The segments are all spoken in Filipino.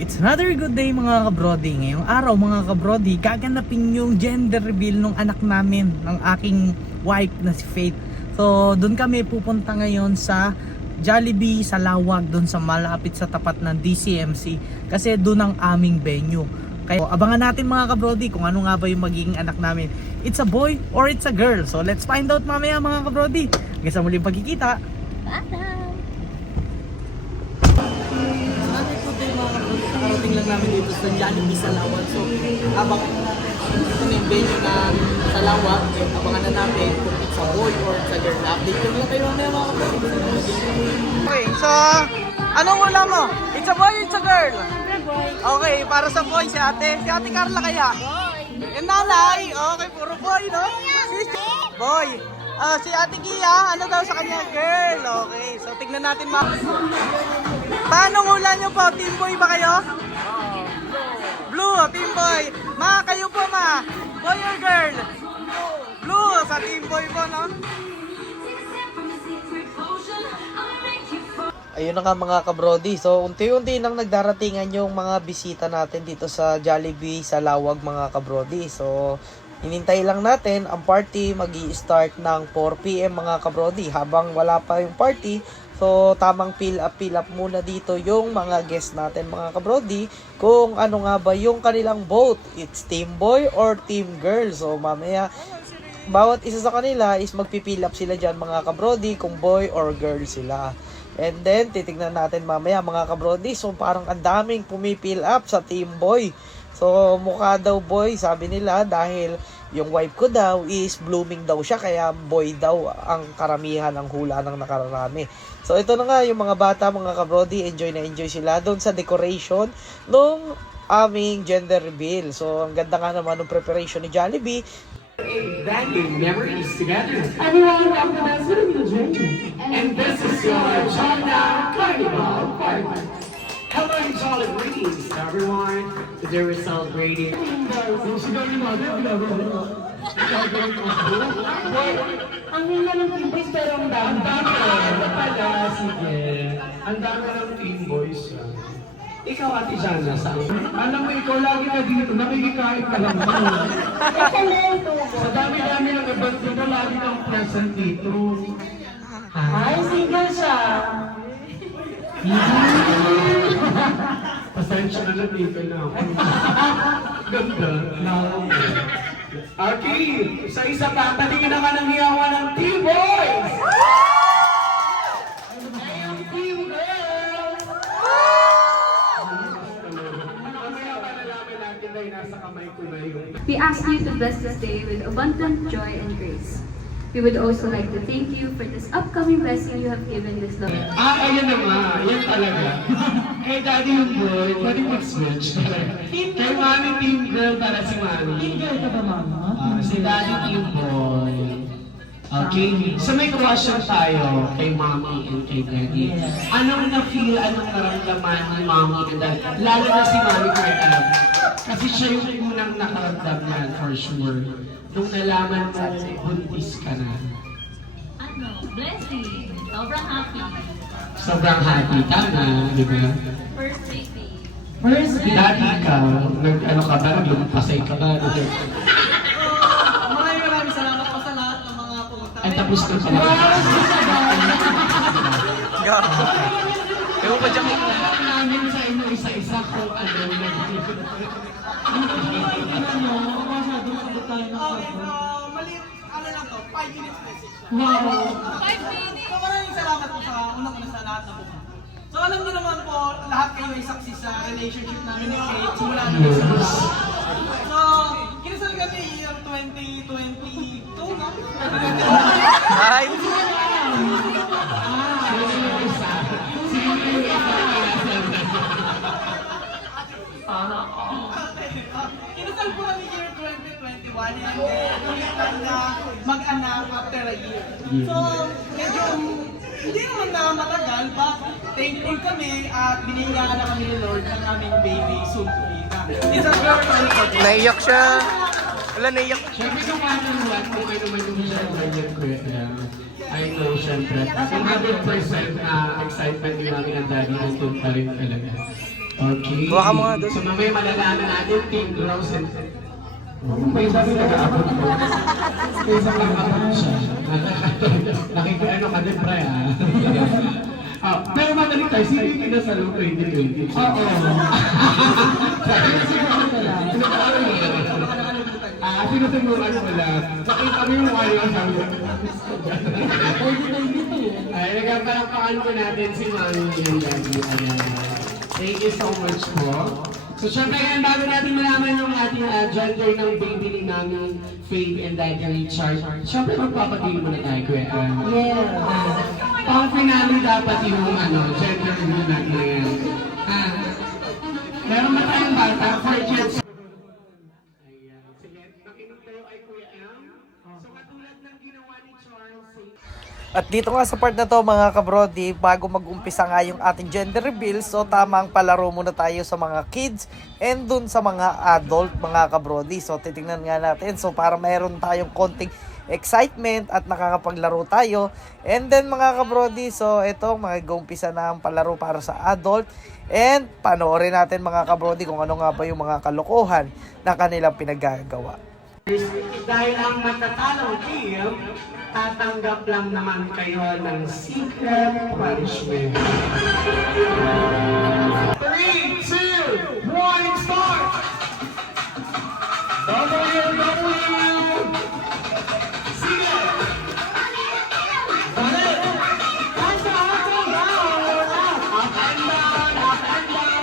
It's another good day mga kabrody. Ngayong araw mga kabrody, gaganapin yung gender reveal ng anak namin, ng aking wife na si Faith. So doon kami pupunta ngayon sa Jollibee sa Lawag, doon sa malapit sa tapat ng DCMC. Kasi doon ang aming venue. Kaya abangan natin mga kabrody kung ano nga ba yung magiging anak namin. It's a boy or it's a girl. So let's find out mamaya mga kabrody. Hanggang sa muling pagkikita. Bye! Nakarating lang namin dito sa Jollibee sa Lawag. So, abang ito na yung venue na sa Lawag. Abangan na natin kung it's a boy or it's a girl. Update ko lang kayo mamaya mga kapatid. Okay, so, anong ulam mo? It's a boy or it's a girl? Okay, para sa boy, si ate. Si ate Carla kaya? Boy. Yung nanay? Okay, puro boy, no? Boy. Si ate Gia, ano daw sa kanya? Girl. Okay, so tignan natin paano hula nyo po? Team boy ba kayo? Blue, team boy. Ma, kayo po ma. Boy or girl? Blue, sa team boy po, no? Ayun na nga mga kabrody. So, unti-unti nang nagdaratingan yung mga bisita natin dito sa Jollibee sa Lawag mga kabrody. So, hinintay lang natin ang party magi-start ng 4 PM mga kabrody. Habang wala pa yung party, so tamang fill up muna dito yung mga guests natin mga kabrody kung ano nga ba yung kanilang vote. It's team boy or team girl. So mamaya bawat isa sa kanila is magpipill up sila dyan mga kabrody kung boy or girl sila. And then titignan natin mamaya mga kabrody. So parang ang daming pumipill up sa team boy. So, mukha daw boy, sabi nila, dahil yung wife ko daw is blooming daw siya, kaya boy daw ang karamihan ng hula ng nakararami. So, ito na nga yung mga bata, mga kabrody, enjoy na enjoy sila doon sa decoration nung aming gender reveal. So, ang ganda nga naman ng preparation ni Jollibee. Banging memories together. Everyone, welcome to the journey. And this is your China Carnival Party. Hello and solid greetings to everyone that they were celebrating. Ang hila ng team boys pero ang dami pala, sige. Ang dami ng team boys. Ikaw, Ate Jana, saan? Alam mo, ikaw lagi na dito, nakikikain ka lang mo. Sa dami-dami ng event dito, lagi kang present dito. Ay, single siya. Pasensya na lang dito na ako. Ganda. Okay, sa isa pa, patingin naman ang hiyawan ng Team Boys! Ayun, team girls! Mamaya pa nalaman natin na yung nasa kamay ko na yun. We ask you to bless this day with abundant joy and grace. We would also like to thank you for this upcoming blessing you have given this love. Ayan na nga, yan talaga. Eh, daddy yung boy, pwede mag-switch. Kay mami team girl para si mami. Team girl ka ba, mama? Si daddy team boy. Okay, so may question tayo kay mami and kay daddy. Anong na-feel, anong naramdaman ni mami and daddy? Lalo na si mami ko alam. Kasi siya yung unang nakaramdam yan for sure. Nung nalaman mo, buntis ka na. Blessing. Sobrang happy. Sobrang happy, tama, di ba? First baby. First day. Daddy ka, nag-ano ka ba, naglumpasay ka ba? Maraming salamat po sa lahat ng mga pumunta. Ay, tapos ka pala. Ewan ko dyan. Namin sa inyo isa-isa ko, ano, Maliit, ano lang to, 5 minutes message lang. Wow. 5 minutes. So maraming salamat po sa unang-una sa lahat na pumunta. So alam niyo naman po, lahat kayo ay saksi sa relationship namin ni Kate. Simula namin sa mga. So, kinasal kami year 2022, no? Hi! Kinasal po kami year 2021 and ulit lang na mag-anak after a year. So, medyo hindi naman na matagal, but thankful kami at binigyan na kami ni Lord ng aming baby soon to be na. It's a girl. Naiyak siya. Wala, naiyak. Siyempre kung ano naman, kung kayo naman yung siya ganyan ko I know, siyempre. 100% na excitement din namin ang daddy nandun pa rin talaga. Okay. Huwag ka mga doon. So mamaya malalaman natin Pink Rose and... May sabi nag-aabot ko. May isang nag-aabot siya. Nakikita ka din, pre, pero madali tayo, sige kinasalo 2020. Oo. Sinusunuran mo lang. Nakita mo yung mukha niya, sabi ko. Ay, nagpapalakpakan po natin si Mami and Daddy. Ayan. Thank you so much po. So, syempre, ngayon bago natin malaman yung ating gender ng baby ni Mami Faith and Daddy Richard, syempre magpapagili muna tayo, Kuya Ann. Yeah. Pang-finale dapat yung gender reveal natin ngayon. Meron ba tayong bata for kids? Ayan. Sige, makinig tayo kay Kuya Ann. So, katulad ng ginawa ni Charles, At dito nga sa part na to mga kabrodi, bago mag-umpisa nga yung ating gender reveal, so tamang palaro muna tayo sa mga kids and dun sa mga adult mga kabrodi. So titingnan nga natin, so para mayroon tayong konting excitement at nakakapaglaro tayo. And then mga kabrodi, so ito mag-umpisa na ang palaro para sa adult. And panoorin natin mga kabrodi kung ano nga ba yung mga kalokohan na kanilang pinaggagawa. dahil ang matatalong team, tatanggap lang naman kayo ng secret punishment. 3, 2, 1, start! W! Sige! Balik! Up and down! Up and down! Up and down!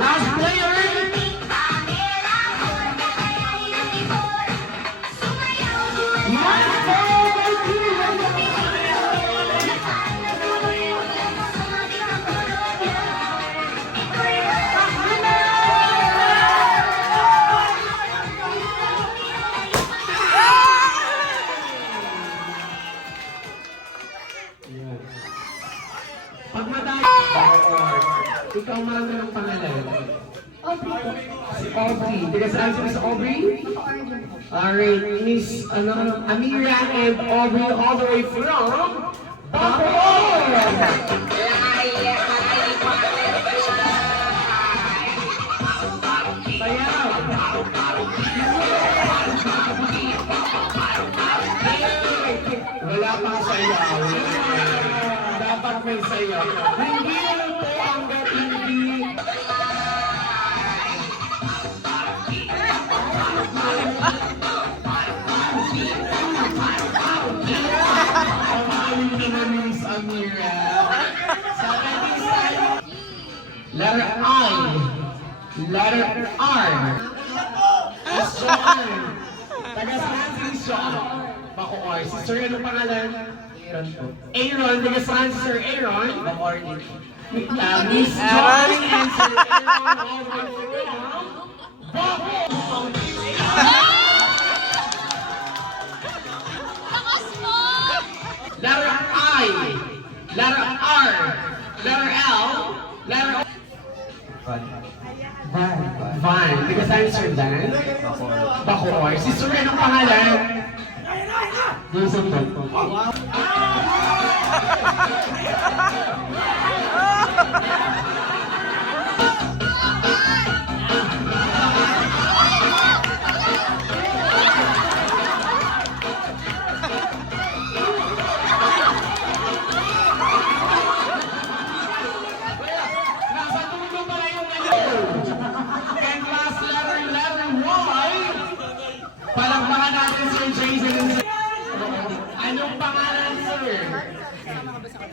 Last player! Pag madami, ikaw mami ng pangalan. Si Aubrey. Tiga saan si Miss Aubrey? Alright, Miss Amira and Aubrey all the way from Bacoor! Wala pang sayaw. Dapat may sayaw. Hindi lang po hanggat hindi. Ang aling naman ni Miss Amira. Sa ating side, letter I. Letter R. Miss Joanne. Taga saan si Miss Joanne? Bacoor. Sister, anong pangalan? Aaron po. Aaron. Taga saan si Sir Aaron? Bacoor din. Miss Joanne and Sir Aaron all the way from Bacoor. Letter I, letter R, letter L, letter O. Van. Taga saan si Sir Dan? Bacoor. Sister, anong pangalan? Jason po.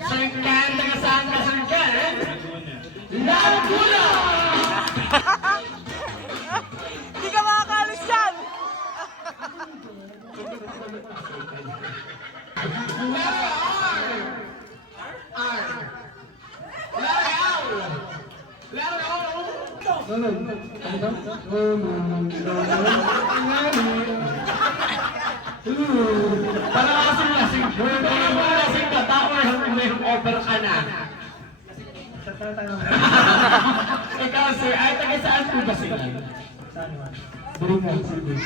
Sir Ken, taga saan ka, Sir Ken? Laguna! Hindi ka makakalis yan! Para kasing-lasing. Para lasing ka, tower, may over ka na. Ikaw, sir, ay taga saan po ba sila?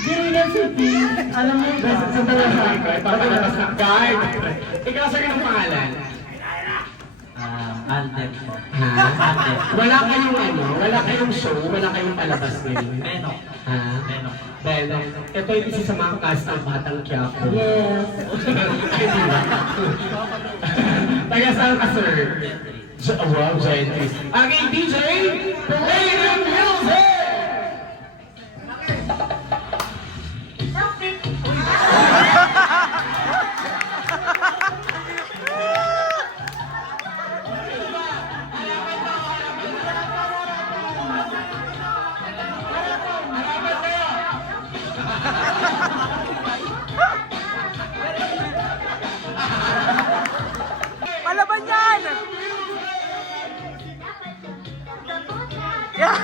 Girinan City. Alam mo, sa dalawa. Ipapalakas ng guard. Ikaw, sir, anong pangalan? Alden. Ha? Wala kayong show, wala kayong palabas ngayon. Benok. Ha? Benok. Benok. Ito yung isa sa mga cast ng Batang Quiapo. Yes. Ay, di ba? Taga saan ka, sir? Wow, Gentries. Okay, DJ, play the music! Palaban yan! Yeah.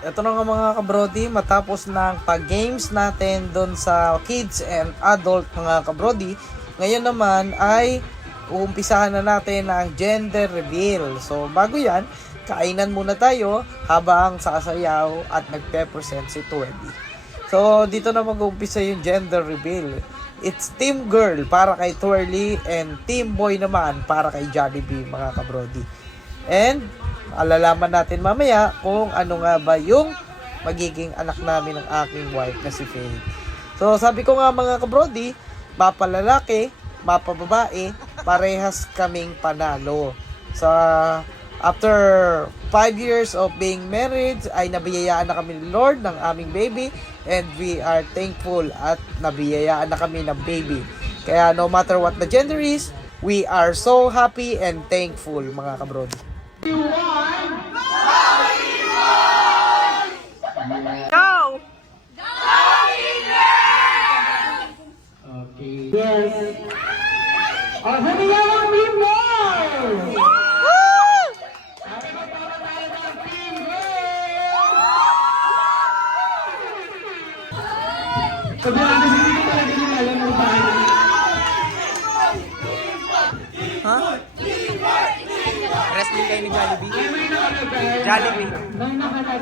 Ito na nga mga kabrody, matapos ng pag-games natin doon sa kids and adult mga kabrody, ngayon naman ay uumpisahan na natin ang gender reveal. So bago yan, kainan muna tayo habang sasayaw at nagpe-present si Twirly. So dito na mag-uumpisa yung gender reveal. It's Team Girl para kay Twirly and Team Boy naman para kay Jollibee mga kabrody. And alalaman natin mamaya kung ano nga ba yung magiging anak namin ng aking wife na si Faye. So sabi ko nga mga kabrody, mapalalaki, mapababae, parehas kaming panalo. So after 5 years of being married, ay nabiyayaan na kami ni Lord ng aming baby and we are thankful at nabiyayaan na kami ng baby. Kaya no matter what the gender is, we are so happy and thankful mga kabrody. Go! Okay. Yes. Oh, humiyaw ang winner! Sabi natin, hindi ko talaga nila alam kung paano. Ha? Wrestling kayo ni Jollibee? Ay, may nakalagay. Jollibee. May nakalagay.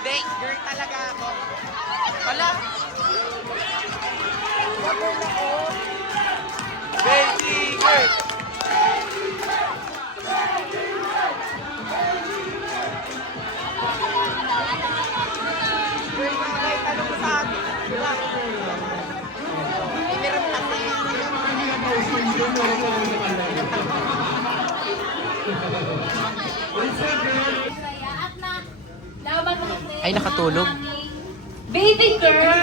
Hindi, girl talaga ako. Wala. Baby girl. Girl na kahit ano mo sa akin. Wala. Iniram kasi. At na laban natin Ay, nakatulog. ang aming baby girl!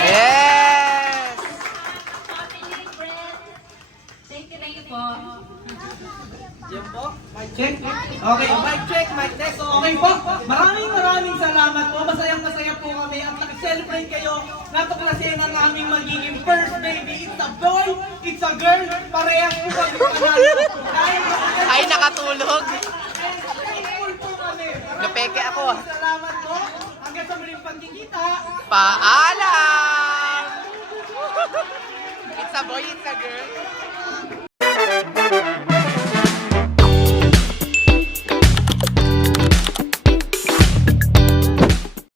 Yes! Family, friend. Thank you po. Yan po, mic check. Okay, mic check, mic test. So, okay po, maraming salamat po. Masayang-masaya po kami at nag-celebrate kayo. Natuklasin ang aming magiging first baby. It's a boy, it's a girl. Parehas po kami panalo. Ay, nakatulog. Thankful po kami. Napeke ako. Salamat po. Hanggang sa muling pagkikita. Paalam! It's a boy, it's a girl.